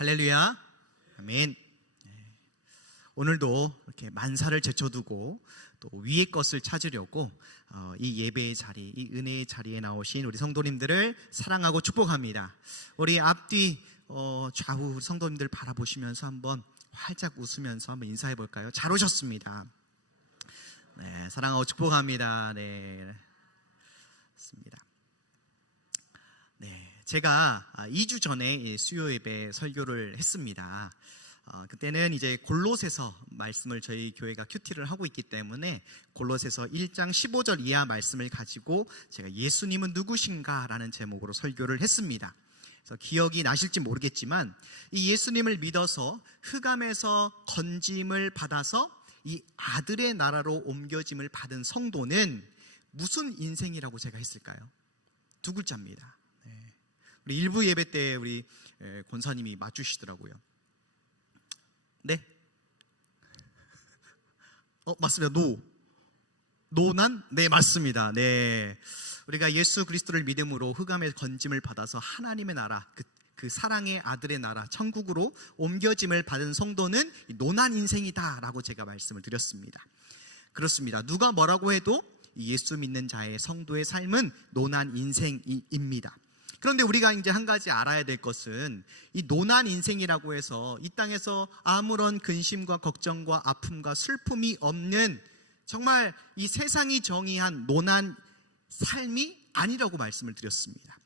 할렐루야. 아멘. 오늘도 이렇게 만사를 제쳐두고 또 위의 것을 찾으려고 이 예배의 자리, 이 은혜의 자리에 나오신 우리 성도님들을 사랑하고 축복합니다. 우리 앞뒤 좌우 성도님들 바라보시면서 한번 활짝 웃으면서 한번 인사해 볼까요? 잘 오셨습니다. 네, 사랑하고 축복합니다. 네, 맞습니다. 네, 제가 2주 전에 수요 예배 설교를 했습니다. 그때는 이제 골로새서 말씀을 저희 교회가 큐티를 하고 있기 때문에 골로새서 1장 15절 이하 말씀을 가지고 제가 예수님은 누구신가 라는 제목으로 설교를 했습니다. 그래서 기억이 나실지 모르겠지만 이 예수님을 믿어서 흑암에서 건짐을 받아서 이 아들의 나라로 옮겨짐을 받은 성도는 무슨 인생이라고 제가 했을까요? 두 글자입니다. 네. 우리 일부 예배 때 우리 권사님이 맞추시더라고요. 네? 맞습니다. 노난? 네, 맞습니다. 네. 우리가 예수 그리스도를 믿음으로 흑암의 건짐을 받아서 하나님의 나라, 그 사랑의 아들의 나라, 천국으로 옮겨짐을 받은 성도는 노난 인생이다라고 제가 말씀을 드렸습니다. 그렇습니다. 누가 뭐라고 해도 예수 믿는 자의 성도의 삶은 노난 인생입니다. 그런데 우리가 이제 한 가지 알아야 될 것은 이 노난 인생이라고 해서 이 땅에서 아무런 근심과 걱정과 아픔과 슬픔이 없는 정말 이 세상이 정의한 노난 삶이 아니라고 말씀을 드렸습니다.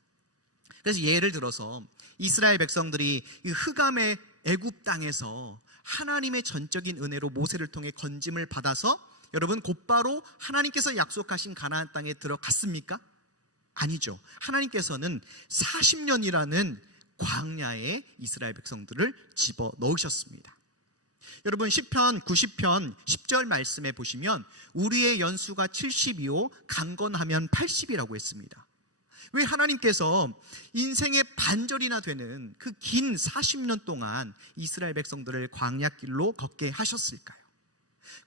그래서 예를 들어서 이스라엘 백성들이 이 흑암의 애굽 땅에서 하나님의 전적인 은혜로 모세를 통해 건짐을 받아서 여러분 곧바로 하나님께서 약속하신 가나안 땅에 들어갔습니까? 아니죠. 하나님께서는 40년이라는 광야에 이스라엘 백성들을 집어넣으셨습니다. 여러분 시편 90편 10절 말씀에 보시면 우리의 연수가 70이요 강건하면 80이라고 했습니다. 왜 하나님께서 인생의 반절이나 되는 그 긴 40년 동안 이스라엘 백성들을 광야길로 걷게 하셨을까요?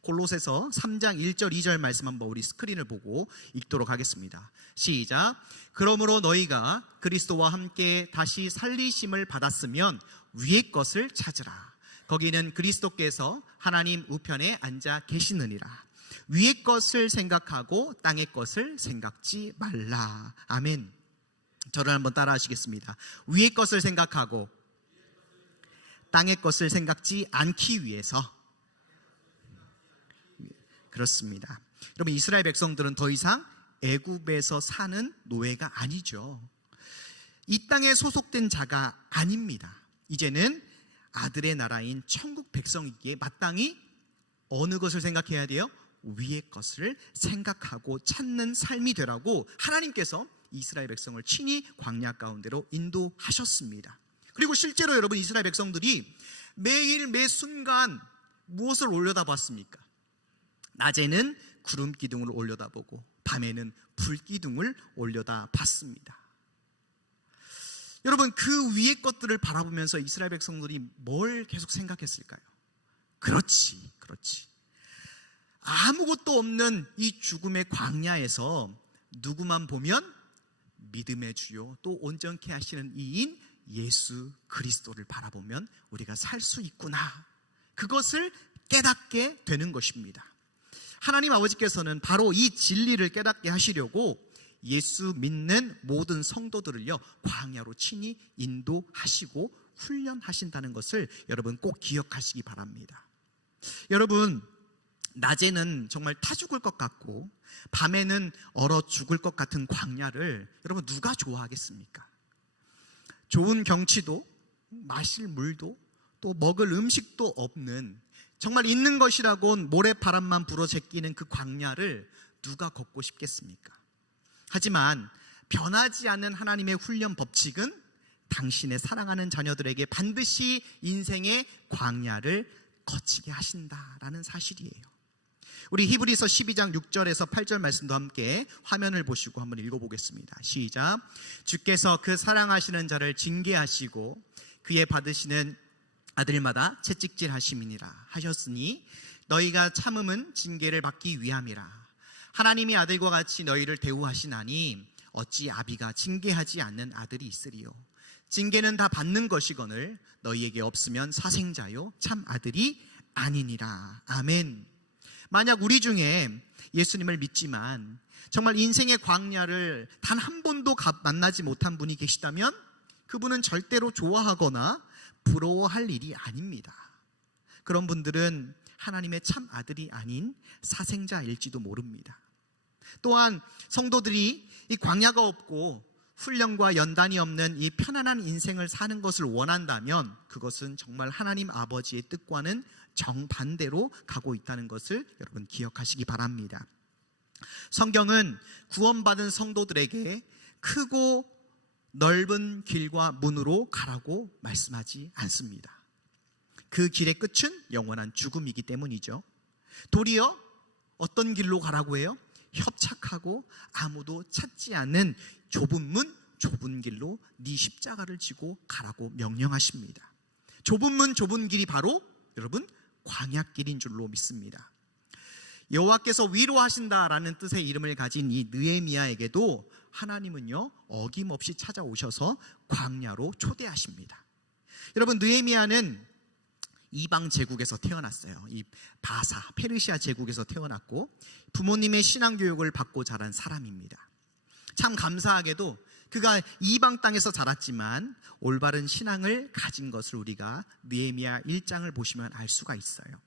골로새서 3장 1절 2절 말씀 한번 우리 스크린을 보고 읽도록 하겠습니다. 시작. 그러므로 너희가 그리스도와 함께 다시 살리심을 받았으면 위의 것을 찾으라. 거기는 그리스도께서 하나님 우편에 앉아 계시느니라. 위의 것을 생각하고 땅의 것을 생각지 말라. 아멘. 저를 한번 따라 하시겠습니다. 위의 것을 생각하고 땅의 것을 생각지 않기 위해서. 그렇습니다. 여러분 이스라엘 백성들은 더 이상 애굽에서 사는 노예가 아니죠. 이 땅에 소속된 자가 아닙니다. 이제는 아들의 나라인 천국 백성이기에 마땅히 어느 것을 생각해야 돼요? 위의 것을 생각하고 찾는 삶이 되라고 하나님께서 이스라엘 백성을 친히 광야 가운데로 인도하셨습니다. 그리고 실제로 여러분 이스라엘 백성들이 매일 매 순간 무엇을 올려다봤습니까? 낮에는 구름 기둥을 올려다보고 밤에는 불 기둥을 올려다봤습니다. 여러분 그 위의 것들을 바라보면서 이스라엘 백성들이 뭘 계속 생각했을까요? 그렇지. 아무것도 없는 이 죽음의 광야에서 누구만 보면 믿음의 주요 또 온전케 하시는 이인 예수 그리스도를 바라보면 우리가 살 수 있구나. 그것을 깨닫게 되는 것입니다. 하나님 아버지께서는 바로 이 진리를 깨닫게 하시려고 예수 믿는 모든 성도들을요 광야로 친히 인도하시고 훈련하신다는 것을 여러분 꼭 기억하시기 바랍니다. 여러분 낮에는 정말 타 죽을 것 같고 밤에는 얼어 죽을 것 같은 광야를 여러분 누가 좋아하겠습니까? 좋은 경치도 마실 물도 또 먹을 음식도 없는 정말 있는 것이라곤 모래바람만 불어 제끼는 그 광야를 누가 걷고 싶겠습니까? 하지만 변하지 않는 하나님의 훈련 법칙은 당신의 사랑하는 자녀들에게 반드시 인생의 광야를 거치게 하신다라는 사실이에요. 우리 히브리서 12장 6절에서 8절 말씀도 함께 화면을 보시고 한번 읽어보겠습니다. 시작. 주께서 그 사랑하시는 자를 징계하시고 그의 받으시는 아들마다 채찍질 하심이니라 하셨으니 너희가 참음은 징계를 받기 위함이라. 하나님의 아들과 같이 너희를 대우하시나니 어찌 아비가 징계하지 않는 아들이 있으리요. 징계는 다 받는 것이거늘 너희에게 없으면 사생자요 참 아들이 아니니라. 아멘. 만약 우리 중에 예수님을 믿지만 정말 인생의 광야를 단 한 번도 만나지 못한 분이 계시다면 그분은 절대로 좋아하거나 부러워할 일이 아닙니다. 그런 분들은 하나님의 참 아들이 아닌 사생자일지도 모릅니다. 또한 성도들이 이 광야가 없고 훈련과 연단이 없는 이 편안한 인생을 사는 것을 원한다면 그것은 정말 하나님 아버지의 뜻과는 정반대로 가고 있다는 것을 여러분 기억하시기 바랍니다. 성경은 구원받은 성도들에게 크고 넓은 길과 문으로 가라고 말씀하지 않습니다. 그 길의 끝은 영원한 죽음이기 때문이죠. 도리어 어떤 길로 가라고 해요? 협착하고 아무도 찾지 않는 좁은 문, 좁은 길로 네 십자가를 지고 가라고 명령하십니다. 좁은 문, 좁은 길이 바로 여러분 광야길인 줄로 믿습니다. 여호와께서 위로하신다라는 뜻의 이름을 가진 이 느헤미야에게도 하나님은요 어김없이 찾아오셔서 광야로 초대하십니다. 여러분, 느헤미야는 이방 제국에서 태어났어요. 이 바사, 페르시아 제국에서 태어났고 부모님의 신앙교육을 받고 자란 사람입니다. 참 감사하게도 그가 이방 땅에서 자랐지만 올바른 신앙을 가진 것을 우리가 느헤미야 1장을 보시면 알 수가 있어요.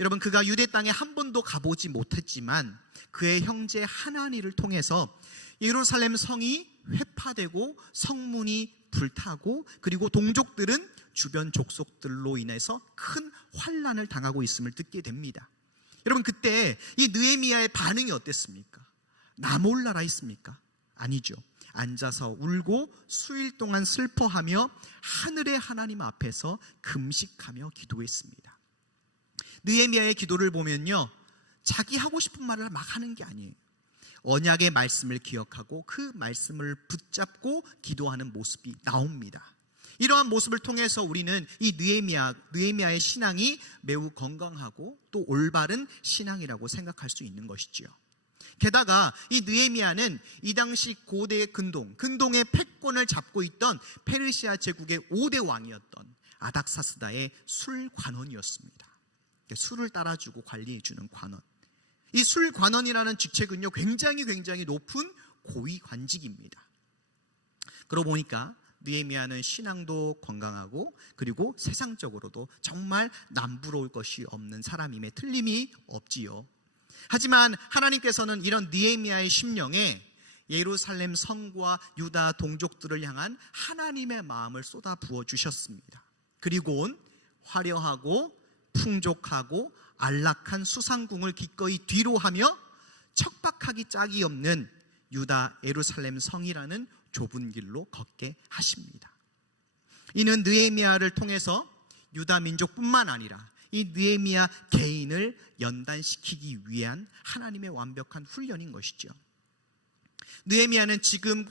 여러분, 그가 유대 땅에 한 번도 가보지 못했지만 그의 형제 하나니를 통해서 예루살렘 성이 회파되고 성문이 불타고 그리고 동족들은 주변 족속들로 인해서 큰 환난을 당하고 있음을 듣게 됩니다. 여러분, 그때 이 느헤미야의 반응이 어땠습니까? 나 몰라라 했습니까? 아니죠. 앉아서 울고 수일 동안 슬퍼하며 하늘의 하나님 앞에서 금식하며 기도했습니다. 느헤미야의 기도를 보면요 자기 하고 싶은 말을 막 하는 게 아니에요. 언약의 말씀을 기억하고 그 말씀을 붙잡고 기도하는 모습이 나옵니다. 이러한 모습을 통해서 우리는 이 느헤미야의 신앙이 매우 건강하고 또 올바른 신앙이라고 생각할 수 있는 것이지요. 게다가 이 느헤미야는 이 당시 고대의 근동의 패권을 잡고 있던 페르시아 제국의 5대 왕이었던 아닥사스다의 술관원이었습니다. 술을 따라주고 관리해주는 관원. 이 술관원이라는 직책은요 굉장히 높은 고위 관직입니다. 그러고 보니까 느헤미야는 신앙도 건강하고 그리고 세상적으로도 정말 남부러울 것이 없는 사람임에 틀림이 없지요. 하지만 하나님께서는 이런 느헤미야의 심령에 예루살렘 성과 유다 동족들을 향한 하나님의 마음을 쏟아 부어 주셨습니다. 그리고는 화려하고 풍족하고 안락한 수상궁을 기꺼이 뒤로하며 척박하기 짝이 없는 유다 예루살렘 성이라는 좁은 길로 걷게 하십니다. 이는 느헤미야를 통해서 유다 민족뿐만 아니라 이 느헤미야 개인을 연단시키기 위한 하나님의 완벽한 훈련인 것이죠. 느헤미야는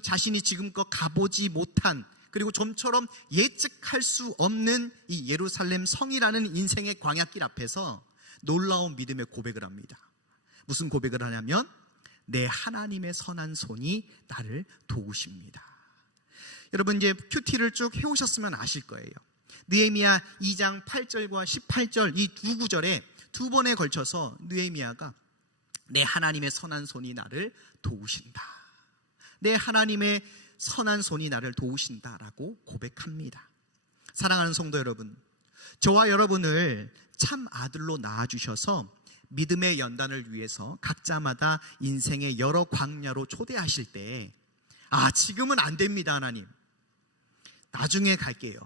자신이 지금껏 가보지 못한 그리고 좀처럼 예측할 수 없는 이 예루살렘 성이라는 인생의 광야길 앞에서 놀라운 믿음의 고백을 합니다. 무슨 고백을 하냐면 내 하나님의 선한 손이 나를 도우십니다. 여러분, 이제 큐티를 쭉 해오셨으면 아실 거예요. 느헤미야 2장 8절과 18절 이 두 구절에 두 번에 걸쳐서 느헤미야가 내 하나님의 선한 손이 나를 도우신다, 내 하나님의 선한 손이 나를 도우신다라고 고백합니다. 사랑하는 성도 여러분, 저와 여러분을 참 아들로 낳아주셔서 믿음의 연단을 위해서 각자마다 인생의 여러 광야로 초대하실 때 지금은 안 됩니다 하나님, 나중에 갈게요.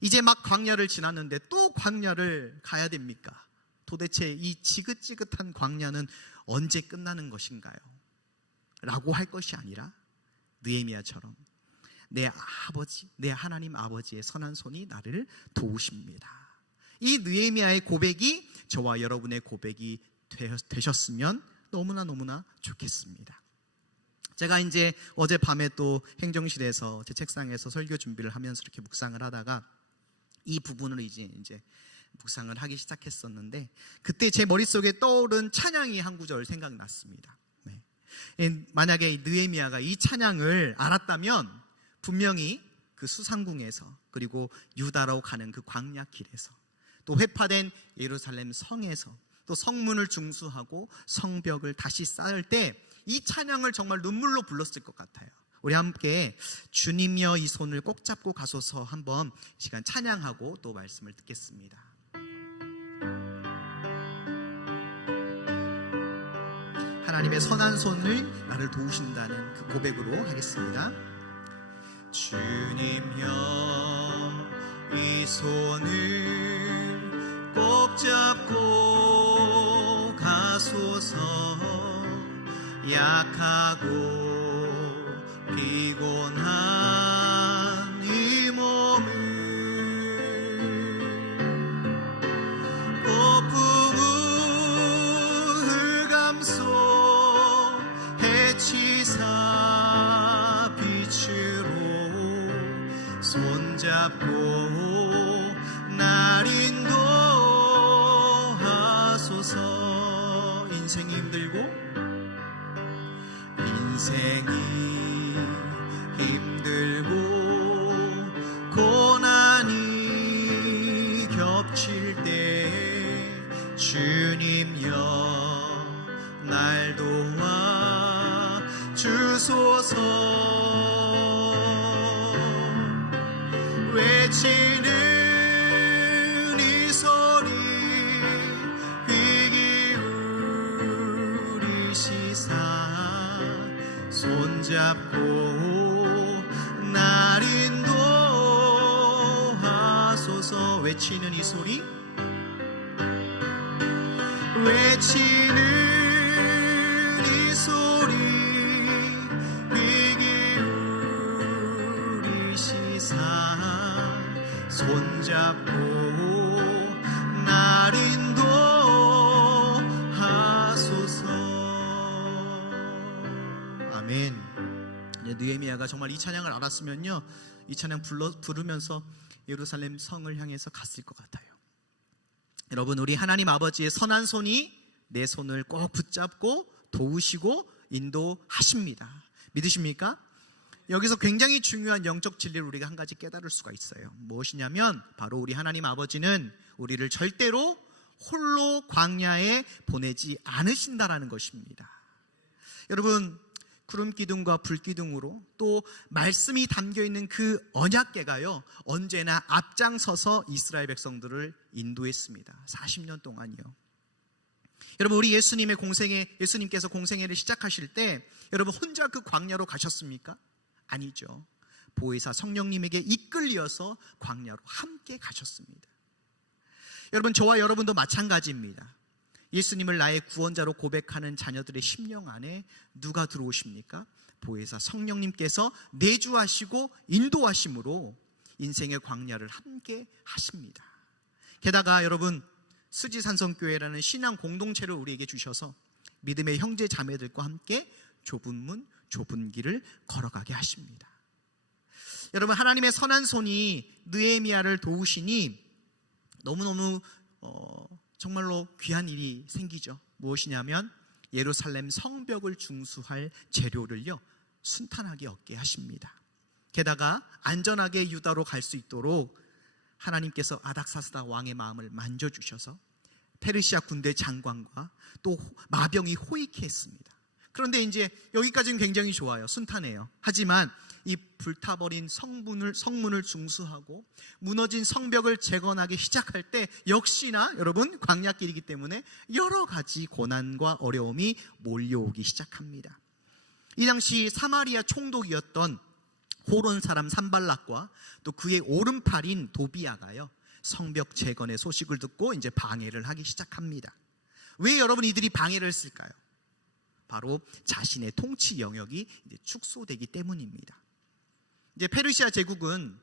이제 막 광야를 지났는데 또 광야를 가야 됩니까? 도대체 이 지긋지긋한 광야는 언제 끝나는 것인가요? 라고 할 것이 아니라 느헤미야처럼 내 하나님 아버지의 선한 손이 나를 도우십니다. 이 느헤미야의 고백이 저와 여러분의 고백이 되셨으면 너무나 좋겠습니다. 제가 이제 어젯밤에 또 행정실에서 제 책상에서 설교 준비를 하면서 이렇게 묵상을 하다가 이 부분을 이제 묵상을 하기 시작했었는데 그때 제 머릿속에 떠오른 찬양이 한 구절 생각났습니다. 만약에 느헤미야가 이 찬양을 알았다면 분명히 그 수상궁에서, 그리고 유다로 가는 그 광야 길에서, 또 회파된 예루살렘 성에서, 또 성문을 중수하고 성벽을 다시 쌓을 때 이 찬양을 정말 눈물로 불렀을 것 같아요. 우리 함께 주님여 이 손을 꼭 잡고 가소서 한번 시간 찬양하고 또 말씀을 듣겠습니다. 하나님의 선한 손을 나를 도우신다는 그 고백으로 하겠습니다. 주님여 이 손을 꼭 잡고 가소서. 약하고 피곤한 이 몸을 고풍우 흑암속 해치사 빛으로 손잡고 날 인도하소서. 인생이 힘들고 인생이 힘들고 고난이 겹칠 때 주님여 날 도와 주소서. 외치는 이 소리 귀 기울이시사 손잡고 날 인도하소서. 외치는 이 소리, 외치는 이 소리 귀 기울이시사 손잡고 날 인도하소서. 아멘. 느헤미야가 정말 이 찬양을 알았으면요, 이 찬양 부르면서 예루살렘 성을 향해서 갔을 것 같아요. 여러분, 우리 하나님 아버지의 선한 손이 내 손을 꼭 붙잡고 도우시고 인도하십니다. 믿으십니까? 여기서 굉장히 중요한 영적 진리를 우리가 한 가지 깨달을 수가 있어요. 무엇이냐면 바로 우리 하나님 아버지는 우리를 절대로 홀로 광야에 보내지 않으신다라는 것입니다. 여러분, 구름 기둥과 불 기둥으로 또 말씀이 담겨있는 그 언약궤가요, 언제나 앞장서서 이스라엘 백성들을 인도했습니다. 40년 동안이요. 여러분, 우리 예수님께서 공생애를 시작하실 때 여러분 혼자 그 광야로 가셨습니까? 아니죠. 보혜사 성령님에게 이끌려서 광야로 함께 가셨습니다. 여러분, 저와 여러분도 마찬가지입니다. 예수님을 나의 구원자로 고백하는 자녀들의 심령 안에 누가 들어오십니까? 보혜사 성령님께서 내주하시고 인도하심으로 인생의 광야를 함께 하십니다. 게다가 여러분, 스지산성교회라는 신앙 공동체를 우리에게 주셔서 믿음의 형제 자매들과 함께 좁은 문 좁은 길을 걸어가게 하십니다. 여러분, 하나님의 선한 손이 느헤미야를 도우시니 너무너무 정말로 귀한 일이 생기죠. 무엇이냐면 예루살렘 성벽을 중수할 재료를요, 순탄하게 얻게 하십니다. 게다가 안전하게 유다로 갈 수 있도록 하나님께서 아닥사스다 왕의 마음을 만져주셔서 페르시아 군대 장관과 또 마병이 호익해 했습니다. 그런데 이제 여기까지는 굉장히 좋아요. 순탄해요. 하지만 이 불타버린 성문을 중수하고 무너진 성벽을 재건하기 시작할 때 역시나 여러분, 광야길이기 때문에 여러 가지 고난과 어려움이 몰려오기 시작합니다. 이 당시 사마리아 총독이었던 호론 사람 산발락과 또 그의 오른팔인 도비아가요, 성벽 재건의 소식을 듣고 이제 방해를 하기 시작합니다. 왜 여러분 이들이 방해를 했을까요? 바로 자신의 통치 영역이 이제 축소되기 때문입니다. 이제 페르시아 제국은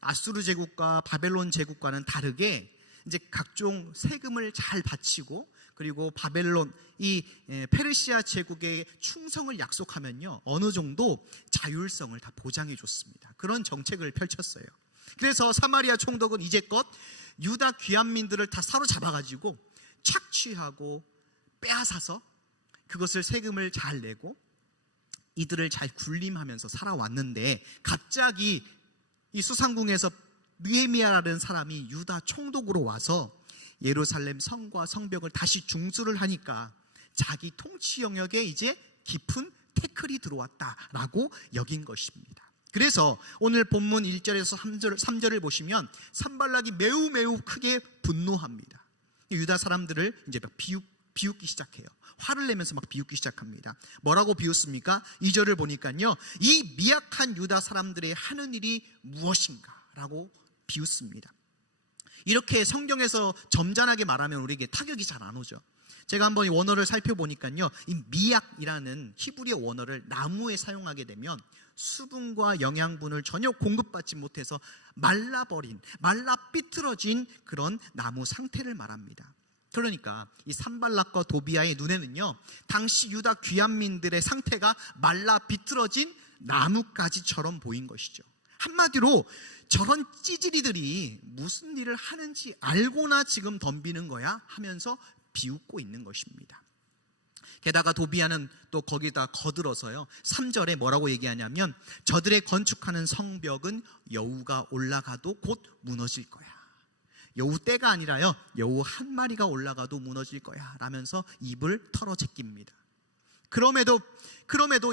아수르 제국과 바벨론 제국과는 다르게 이제 각종 세금을 잘 바치고, 그리고 바벨론 이 페르시아 제국의 충성을 약속하면요, 어느 정도 자율성을 다 보장해 줬습니다. 그런 정책을 펼쳤어요. 그래서 사마리아 총독은 이제껏 유다 귀한민들을 다 사로잡아가지고 착취하고 빼앗아서 그것을 세금을 잘 내고 이들을 잘 군림하면서 살아왔는데 갑자기 이 수상궁에서 느헤미야라는 사람이 유다 총독으로 와서 예루살렘 성과 성벽을 다시 중수를 하니까 자기 통치 영역에 이제 깊은 태클이 들어왔다라고 여긴 것입니다. 그래서 오늘 본문 1절에서 3절을 보시면 산발락이 매우 크게 분노합니다. 유다 사람들을 이제 막 비웃기 시작해요. 화를 내면서 막 비웃기 시작합니다. 뭐라고 비웃습니까? 2절을 보니까요, 이 미약한 유다 사람들의 하는 일이 무엇인가 라고 비웃습니다. 이렇게 성경에서 점잖하게 말하면 우리에게 타격이 잘 안 오죠. 제가 한번 이 원어를 살펴보니까요, 이 미약이라는 히브리어 원어를 나무에 사용하게 되면 수분과 영양분을 전혀 공급받지 못해서 말라 삐뚤어진 그런 나무 상태를 말합니다. 그러니까 이 산발락과 도비아의 눈에는요, 당시 유다 귀환민들의 상태가 말라 비틀어진 나뭇가지처럼 보인 것이죠. 한마디로 저런 찌질이들이 무슨 일을 하는지 알고나 지금 덤비는 거야 하면서 비웃고 있는 것입니다. 게다가 도비아는 또 거기다 거들어서요, 3절에 뭐라고 얘기하냐면 저들의 건축하는 성벽은 여우가 올라가도 곧 무너질 거야. 여우 떼가 아니라요, 여우 한 마리가 올라가도 무너질 거야 라면서 입을 털어제낍니다. 그럼에도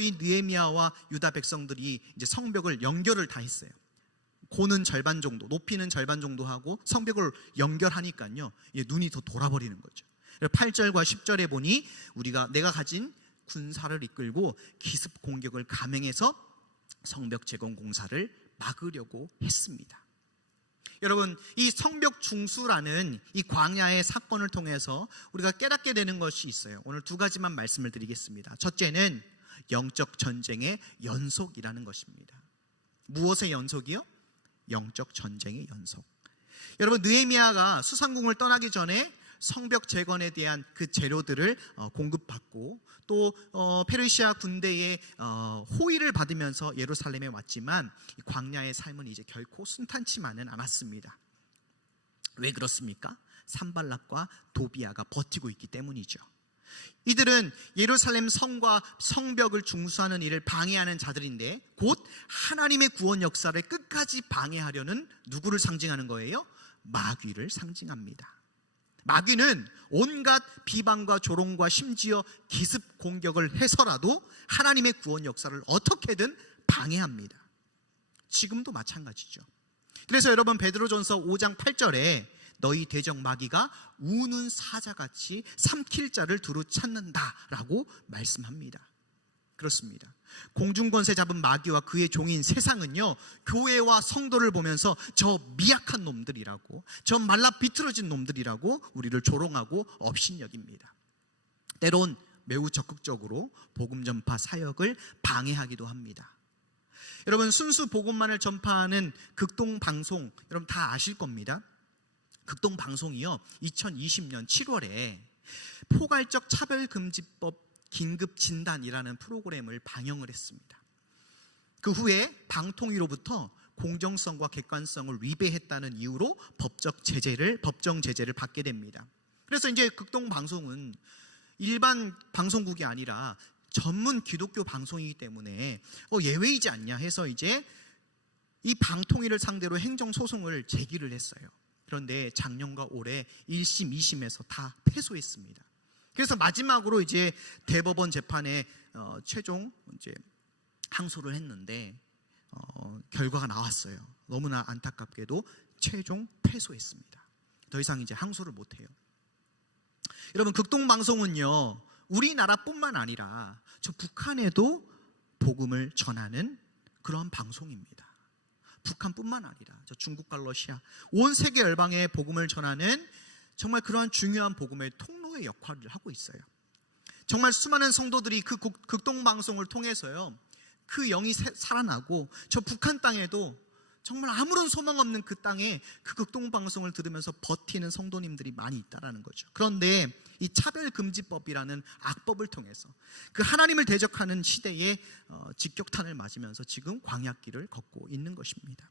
이 느헤미야와 유다 백성들이 이제 성벽을 연결을 다 했어요. 고는 절반 정도, 높이는 절반 정도 하고 성벽을 연결하니까요, 눈이 더 돌아버리는 거죠. 8절과 10절에 보니 내가 가진 군사를 이끌고 기습 공격을 감행해서 성벽 재건 공사를 막으려고 했습니다. 여러분, 이 성벽 중수라는 이 광야의 사건을 통해서 우리가 깨닫게 되는 것이 있어요. 오늘 두 가지만 말씀을 드리겠습니다. 첫째는 영적 전쟁의 연속이라는 것입니다. 무엇의 연속이요? 영적 전쟁의 연속. 여러분, 느헤미야가 수상궁을 떠나기 전에 성벽 재건에 대한 그 재료들을 공급받고 또 페르시아 군대의 호의를 받으면서 예루살렘에 왔지만 광야의 삶은 이제 결코 순탄치만은 않았습니다. 왜 그렇습니까? 산발락과 도비아가 버티고 있기 때문이죠. 이들은 예루살렘 성과 성벽을 중수하는 일을 방해하는 자들인데 곧 하나님의 구원 역사를 끝까지 방해하려는 누구를 상징하는 거예요? 마귀를 상징합니다. 마귀는 온갖 비방과 조롱과 심지어 기습 공격을 해서라도 하나님의 구원 역사를 어떻게든 방해합니다. 지금도 마찬가지죠. 그래서 여러분, 베드로전서 5장 8절에 너희 대적 마귀가 우는 사자같이 삼킬 자를 두루 찾는다라고 말씀합니다. 그렇습니다. 공중권세 잡은 마귀와 그의 종인 세상은요, 교회와 성도를 보면서 저 미약한 놈들이라고, 저 말라 비틀어진 놈들이라고 우리를 조롱하고 업신여깁니다. 때론 매우 적극적으로 복음 전파 사역을 방해하기도 합니다. 여러분, 순수 복음만을 전파하는 극동방송, 여러분 다 아실 겁니다. 극동방송이요, 2020년 7월에 포괄적 차별금지법 긴급진단이라는 프로그램을 방영을 했습니다. 그 후에 방통위로부터 공정성과 객관성을 위배했다는 이유로 법정 제재를 받게 됩니다. 그래서 이제 극동방송은 일반 방송국이 아니라 전문 기독교 방송이기 때문에 예외이지 않냐 해서 이제 이 방통위를 상대로 행정소송을 제기를 했어요. 그런데 작년과 올해 1심, 2심에서 다 패소했습니다. 그래서 마지막으로 이제 대법원 재판에 최종 이제 항소를 했는데 결과가 나왔어요. 너무나 안타깝게도 최종 패소했습니다. 더 이상 이제 항소를 못 해요. 여러분, 극동방송은요, 우리나라뿐만 아니라 저 북한에도 복음을 전하는 그런 방송입니다. 북한뿐만 아니라 저 중국과 러시아, 온 세계 열방에 복음을 전하는 정말 그러한 중요한 복음의 통로의 역할을 하고 있어요. 정말 수많은 성도들이 그 극동방송을 통해서요, 그 영이 살아나고 저 북한 땅에도 정말 아무런 소망 없는 그 땅에 그 극동방송을 들으면서 버티는 성도님들이 많이 있다라는 거죠. 그런데 이 차별금지법이라는 악법을 통해서 그 하나님을 대적하는 시대에 직격탄을 맞으면서 지금 광야길을 걷고 있는 것입니다.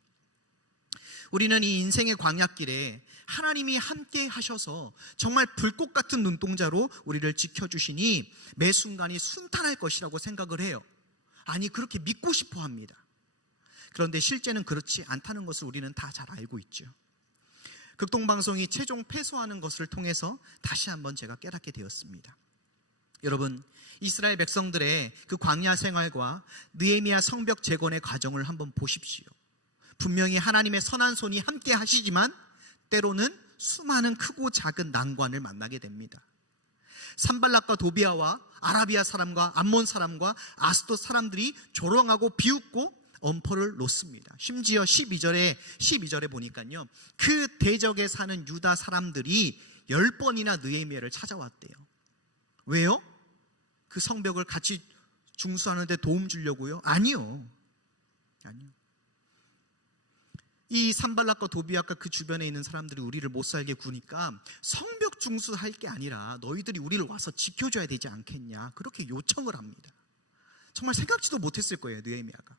우리는 이 인생의 광야길에 하나님이 함께 하셔서 정말 불꽃 같은 눈동자로 우리를 지켜주시니 매 순간이 순탄할 것이라고 생각을 해요. 아니, 그렇게 믿고 싶어 합니다. 그런데 실제는 그렇지 않다는 것을 우리는 다 잘 알고 있죠. 극동방송이 최종 패소하는 것을 통해서 다시 한번 제가 깨닫게 되었습니다. 여러분, 이스라엘 백성들의 그 광야 생활과 느헤미야 성벽 재건의 과정을 한번 보십시오. 분명히 하나님의 선한 손이 함께 하시지만 때로는 수많은 크고 작은 난관을 만나게 됩니다. 산발락과 도비아와 아라비아 사람과 암몬 사람과 아스돗 사람들이 조롱하고 비웃고 엄포를 놓습니다. 심지어 12절에 보니까요, 그 대적에 사는 유다 사람들이 10번이나 느헤미야를 찾아왔대요. 왜요? 그 성벽을 같이 중수하는 데 도움 주려고요? 아니요. 이 산발락과 도비아과 그 주변에 있는 사람들이 우리를 못 살게 구니까 성벽 중수할 게 아니라 너희들이 우리를 와서 지켜줘야 되지 않겠냐, 그렇게 요청을 합니다. 정말 생각지도 못했을 거예요, 느헤미야가.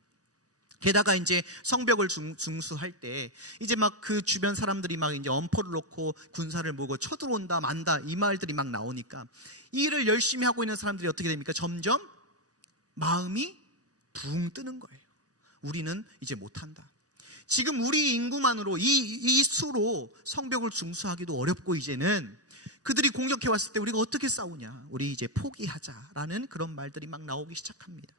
게다가 이제 성벽을 중수할 때 이제 막 그 주변 사람들이 막 이제 엄포를 놓고 군사를 모으고 쳐들어온다 만다 이 말들이 막 나오니까 이 일을 열심히 하고 있는 사람들이 어떻게 됩니까? 점점 마음이 붕 뜨는 거예요. 우리는 이제 못한다. 지금 우리 인구만으로 이 수로 성벽을 중수하기도 어렵고 이제는 그들이 공격해 왔을 때 우리가 어떻게 싸우냐, 우리 이제 포기하자라는 그런 말들이 막 나오기 시작합니다.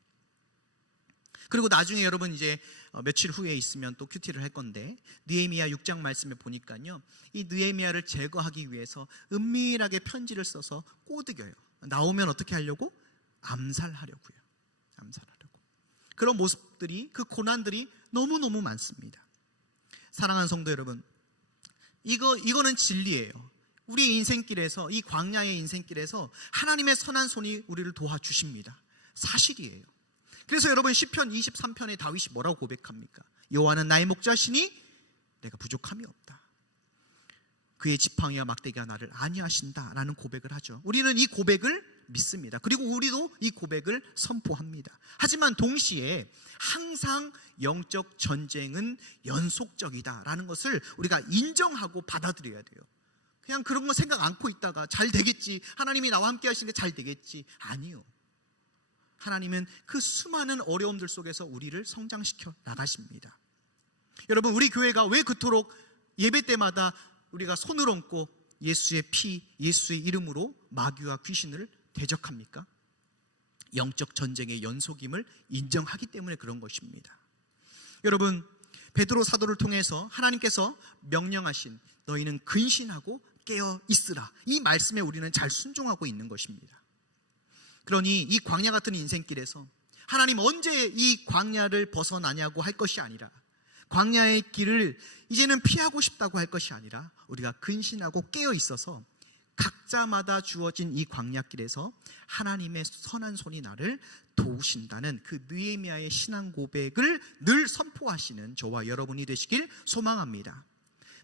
그리고 나중에 여러분 이제 며칠 후에 있으면 또 큐티를 할 건데 느헤미야 6장 말씀에 보니까요, 이 느헤미야를 제거하기 위해서 은밀하게 편지를 써서 꼬드겨요. 나오면 어떻게 하려고? 암살하려고. 그런 모습들이, 그 고난들이 너무너무 많습니다. 사랑하는 성도 여러분, 이거는 진리예요. 우리 인생길에서, 이 광야의 인생길에서 하나님의 선한 손이 우리를 도와주십니다. 사실이에요. 그래서 여러분 시편 23편에 다윗이 뭐라고 고백합니까? 여호와는 나의 목자시니 내가 부족함이 없다. 그의 지팡이와 막대기가 나를 안위하신다 라는 고백을 하죠. 우리는 이 고백을 믿습니다. 그리고 우리도 이 고백을 선포합니다. 하지만 동시에 항상 영적 전쟁은 연속적이다 라는 것을 우리가 인정하고 받아들여야 돼요. 그냥 그런 거 생각 않고 있다가 잘 되겠지, 하나님이 나와 함께 하시는 게 잘 되겠지, 아니요. 하나님은 그 수많은 어려움들 속에서 우리를 성장시켜 나가십니다. 여러분, 우리 교회가 왜 그토록 예배 때마다 우리가 손을 얹고 예수의 피, 예수의 이름으로 마귀와 귀신을 대적합니까? 영적 전쟁의 연속임을 인정하기 때문에 그런 것입니다. 여러분, 베드로 사도를 통해서 하나님께서 명령하신 너희는 근신하고 깨어 있으라, 이 말씀에 우리는 잘 순종하고 있는 것입니다. 그러니 이 광야 같은 인생길에서 하나님 언제 이 광야를 벗어나냐고 할 것이 아니라, 광야의 길을 이제는 피하고 싶다고 할 것이 아니라 우리가 근신하고 깨어 있어서 각자마다 주어진 이 광야길에서 하나님의 선한 손이 나를 도우신다는 그 느헤미야의 신앙 고백을 늘 선포하시는 저와 여러분이 되시길 소망합니다.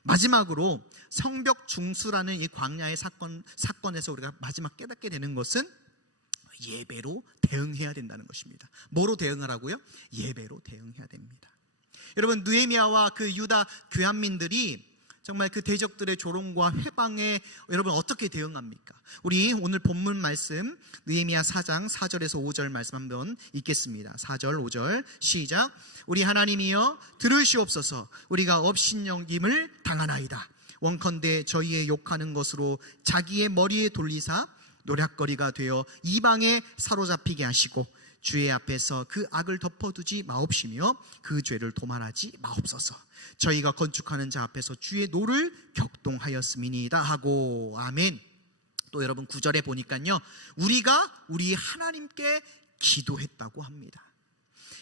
마지막으로 성벽 중수라는 이 광야의 사건에서 우리가 마지막 깨닫게 되는 것은 예배로 대응해야 된다는 것입니다. 뭐로 대응하라고요? 예배로 대응해야 됩니다. 여러분, 느헤미야와 그 유다 교한민들이 정말 그 대적들의 조롱과 회방에 여러분 어떻게 대응합니까? 우리 오늘 본문 말씀 느헤미야 4장 4절에서 5절 말씀 한번 읽겠습니다. 4절 5절 시작. 우리 하나님이여 들으시옵소서. 우리가 업신여김을 당하나이다. 원컨대 저희의 욕하는 것으로 자기의 머리에 돌리사 노략거리가 되어 이방에 사로잡히게 하시고 주의 앞에서 그 악을 덮어두지 마옵시며 그 죄를 도말하지 마옵소서. 저희가 건축하는 자 앞에서 주의 노를 격동하였음이니이다 하고. 아멘. 또 여러분 9절에 보니까요, 우리가 우리 하나님께 기도했다고 합니다.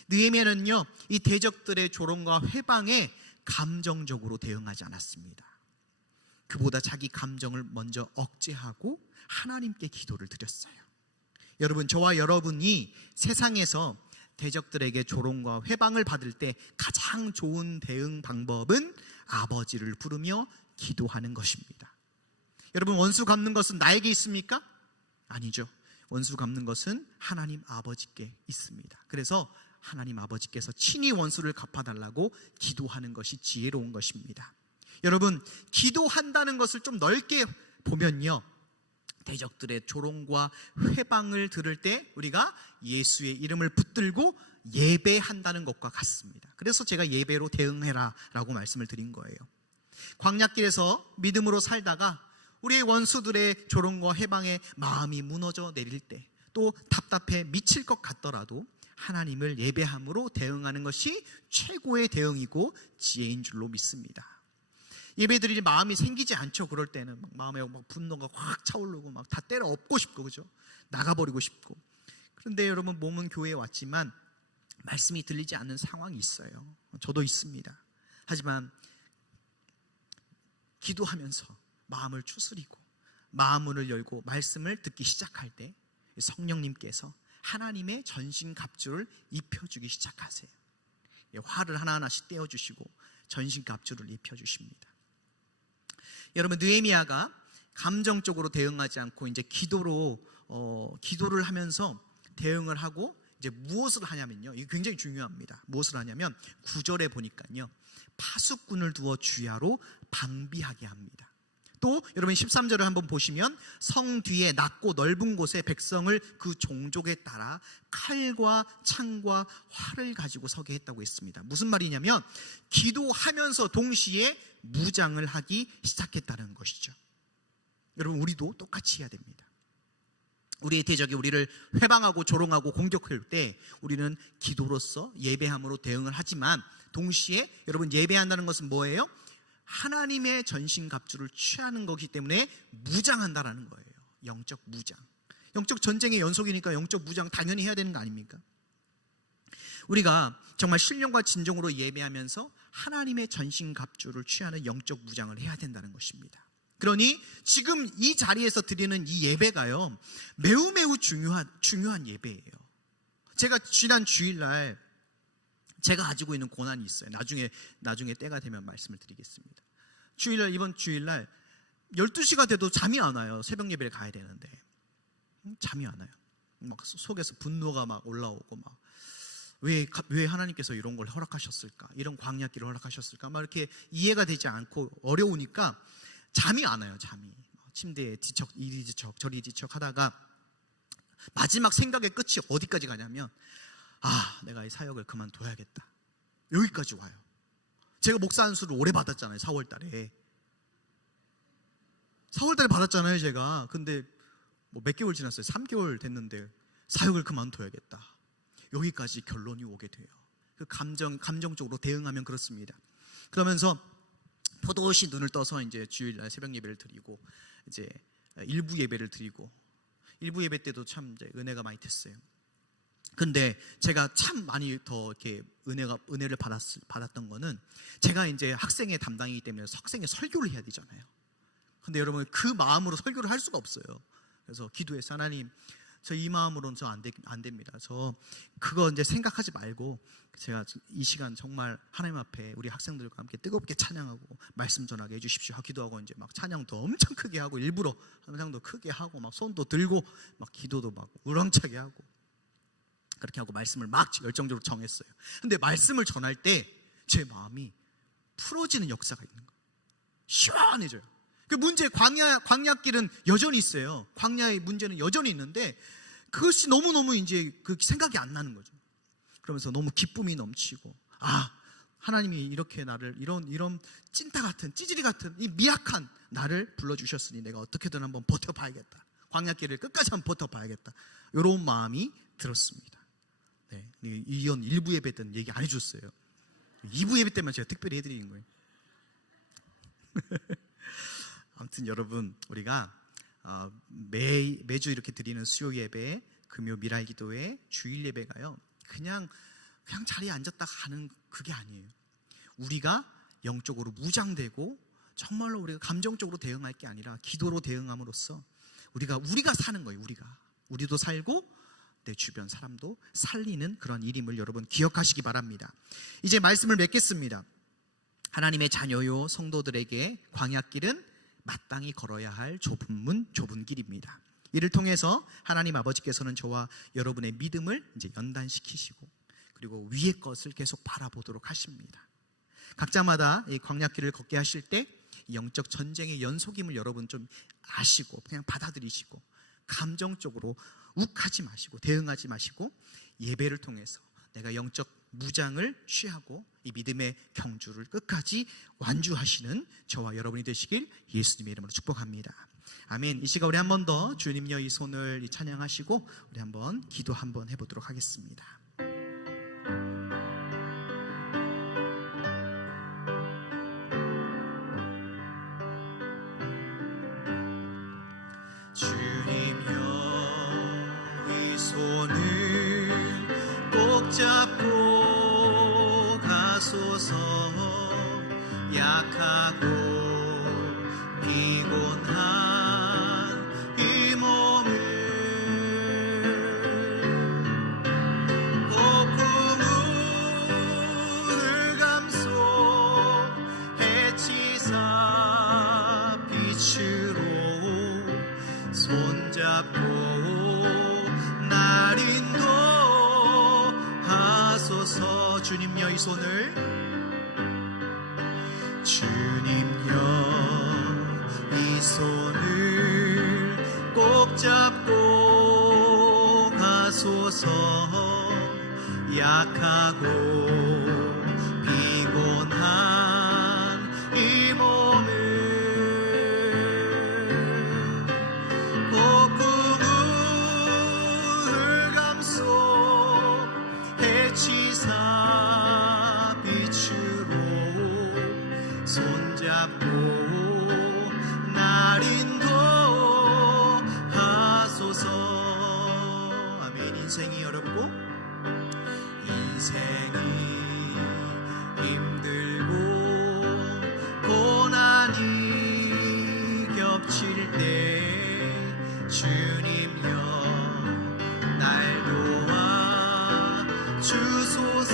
느헤미야는요, 이 대적들의 조롱과 회방에 감정적으로 대응하지 않았습니다. 그보다 자기 감정을 먼저 억제하고 하나님께 기도를 드렸어요. 여러분, 저와 여러분이 세상에서 대적들에게 조롱과 회방을 받을 때 가장 좋은 대응 방법은 아버지를 부르며 기도하는 것입니다. 여러분, 원수 갚는 것은 나에게 있습니까? 아니죠. 원수 갚는 것은 하나님 아버지께 있습니다. 그래서 하나님 아버지께서 친히 원수를 갚아달라고 기도하는 것이 지혜로운 것입니다. 여러분, 기도한다는 것을 좀 넓게 보면요, 대적들의 조롱과 회방을 들을 때 우리가 예수의 이름을 붙들고 예배한다는 것과 같습니다. 그래서 제가 예배로 대응해라 라고 말씀을 드린 거예요. 광야길에서 믿음으로 살다가 우리의 원수들의 조롱과 해방에 마음이 무너져 내릴 때, 또 답답해 미칠 것 같더라도 하나님을 예배함으로 대응하는 것이 최고의 대응이고 지혜인 줄로 믿습니다. 예배 드릴 마음이 생기지 않죠. 그럴 때는 마음에 막 분노가 확 차오르고 막 다 때려 엎고 싶고, 그죠? 나가버리고 싶고. 그런데 여러분, 몸은 교회에 왔지만 말씀이 들리지 않는 상황이 있어요. 저도 있습니다. 하지만 기도하면서 마음을 추스리고 마음문을 열고 말씀을 듣기 시작할 때 성령님께서 하나님의 전신갑주를 입혀주기 시작하세요. 활을 하나하나씩 떼어주시고 전신갑주를 입혀주십니다. 여러분, 느헤미야가 감정적으로 대응하지 않고 이제 기도를 하면서 대응을 하고 이제 무엇을 하냐면요, 이게 굉장히 중요합니다. 무엇을 하냐면 9절에 보니까요, 파수꾼을 두어 주야로 방비하게 합니다. 또 여러분 13절을 한번 보시면 성 뒤에 낮고 넓은 곳에 백성을 그 종족에 따라 칼과 창과 활을 가지고 서게 했다고 했습니다. 무슨 말이냐면 기도하면서 동시에 무장을 하기 시작했다는 것이죠. 여러분, 우리도 똑같이 해야 됩니다. 우리의 대적이 우리를 회방하고 조롱하고 공격할 때 우리는 기도로서 예배함으로 대응을 하지만 동시에 여러분, 예배한다는 것은 뭐예요? 하나님의 전신갑주를 취하는 거기 때문에 무장한다라는 거예요. 영적 무장. 영적 전쟁의 연속이니까 영적 무장 당연히 해야 되는 거 아닙니까? 우리가 정말 신령과 진정으로 예배하면서 하나님의 전신갑주를 취하는 영적 무장을 해야 된다는 것입니다. 그러니 지금 이 자리에서 드리는 이 예배가요, 매우 중요한 예배예요. 제가 지난 주일날 제가 가지고 있는 고난이 있어요. 나중에 때가 되면 말씀을 드리겠습니다. 이번 주일날 12시가 돼도 잠이 안 와요. 새벽 예배를 가야 되는데 잠이 안 와요. 막 속에서 분노가 막 올라오고 막 왜 하나님께서 이런 걸 허락하셨을까? 이런 광야길을 허락하셨을까? 막 이렇게 이해가 되지 않고 어려우니까 잠이 안 와요. 침대에 이리 뒤척 저리 뒤척 하다가 마지막 생각의 끝이 어디까지 가냐면, 내가 이 사역을 그만둬야겠다. 여기까지 와요. 제가 목사 안수를 오래 받았잖아요. 4월달에 받았잖아요, 제가. 근데 몇 개월 지났어요. 3개월 됐는데 사역을 그만둬야겠다. 여기까지 결론이 오게 돼요. 그 감정적으로 대응하면 그렇습니다. 그러면서 포도시 눈을 떠서 이제 주일날 새벽 예배를 드리고 이제 일부 예배를 드리고, 일부 예배 때도 참 이제 은혜가 많이 됐어요. 근데 제가 참 많이 더 이렇게 은혜를 받았던 거는, 제가 이제 학생의 담당이기 때문에 학생의 설교를 해야 되잖아요. 근데 여러분, 그 마음으로 설교를 할 수가 없어요. 그래서 기도해서, 하나님, 저 이 마음으로는 안 됩니다. 저 그거 이제 생각하지 말고 제가 이 시간 정말 하나님 앞에 우리 학생들과 함께 뜨겁게 찬양하고 말씀 전하게 해주십시오. 기도하고 이제 막 찬양도 엄청 크게 하고, 일부러 찬양도 크게 하고, 막 손도 들고 막 기도도 막 우렁차게 하고, 그렇게 하고 말씀을 막 열정적으로 정했어요. 근데 말씀을 전할 때 제 마음이 풀어지는 역사가 있는 거예요. 시원해져요. 그 문제, 광야길은 여전히 있어요. 광야의 문제는 여전히 있는데 그것이 너무너무 이제 그 생각이 안 나는 거죠. 그러면서 너무 기쁨이 넘치고, 하나님이 이렇게 나를 이런 찐따 같은, 찌질이 같은 이 미약한 나를 불러주셨으니 내가 어떻게든 한번 버텨봐야겠다. 광야길을 끝까지 한번 버텨봐야겠다. 이런 마음이 들었습니다. 네, 이런 일부 예배 때는 얘기 안 해줬어요. 2부 예배 때만 제가 특별히 해드리는 거예요. 아무튼 여러분, 우리가 매주 이렇게 드리는 수요 예배, 금요 미랄 기도회, 주일 예배가요, 그냥 자리에 앉았다 가는 그게 아니에요. 우리가 영적으로 무장되고 정말로 우리가 감정적으로 대응할 게 아니라 기도로 대응함으로써 우리가 사는 거예요. 우리도 살고 내 주변 사람도 살리는 그런 일임을 여러분 기억하시기 바랍니다. 이제 말씀을 맺겠습니다. 하나님의 자녀요 성도들에게 광야길은 마땅히 걸어야 할 좁은 문, 좁은 길입니다. 이를 통해서 하나님 아버지께서는 저와 여러분의 믿음을 이제 연단시키시고, 그리고 위의 것을 계속 바라보도록 하십니다. 각자마다 이 광야길을 걷게 하실 때 영적 전쟁의 연속임을 여러분 좀 아시고 그냥 받아들이시고, 감정적으로 욱하지 마시고 대응하지 마시고 예배를 통해서 내가 영적 무장을 취하고 이 믿음의 경주를 끝까지 완주하시는 저와 여러분이 되시길 예수님의 이름으로 축복합니다. 아멘. 이 시간 우리 한 번 더 주님여 이 손을 찬양하시고 우리 한번 기도 한번 해보도록 하겠습니다. 주님여 이 손을 꼭 잡고 가소서. 약하고 피곤한 이 몸을 폭풍을 감소 해치사 빛으로 손잡고 날 인도하소서. 주님여 이 손을 이 손을 꼭 잡고 가소서. 약하고 피곤한 이 몸을 폭풍을 감소 해치사 빛으로 손잡고 날 인도하소서. 아멘. 인생이 어렵고 인생이 힘들고 고난이 겹칠 때 주님여 날 도와 주소서.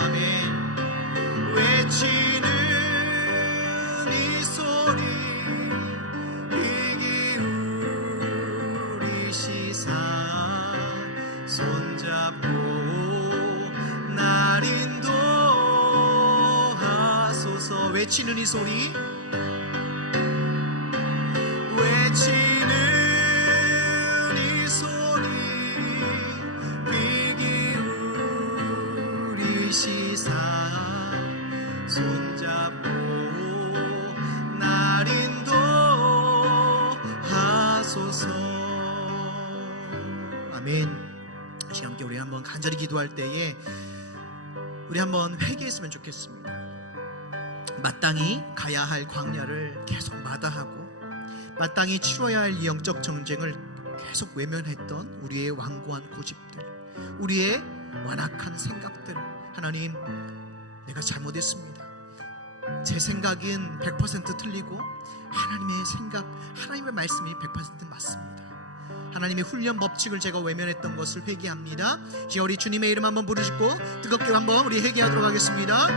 아멘. 외치는 이 소리 이기우리시사 손잡고 날 인도하소서. 외치는 이 소리 외치는 이 소리 이기우리시사 손잡고 날 인도하소서. 아멘. 다시 함께 우리 한번 간절히 기도할 때에 우리 한번 회개했으면 좋겠습니다. 마땅히 가야 할 광야를 계속 마다하고 마땅히 치러야 할 이 영적 정쟁을 계속 외면했던 우리의 완고한 고집들, 우리의 완악한 생각들, 하나님 내가 잘못했습니다. 제 생각은 100% 틀리고 하나님의 생각, 하나님의 말씀이 100% 맞습니다. 하나님의 훈련 법칙을 제가 외면했던 것을 회개합니다. 이제 우리 주님의 이름 한번 부르시고 뜨겁게 한번 우리 회개하도록 하겠습니다.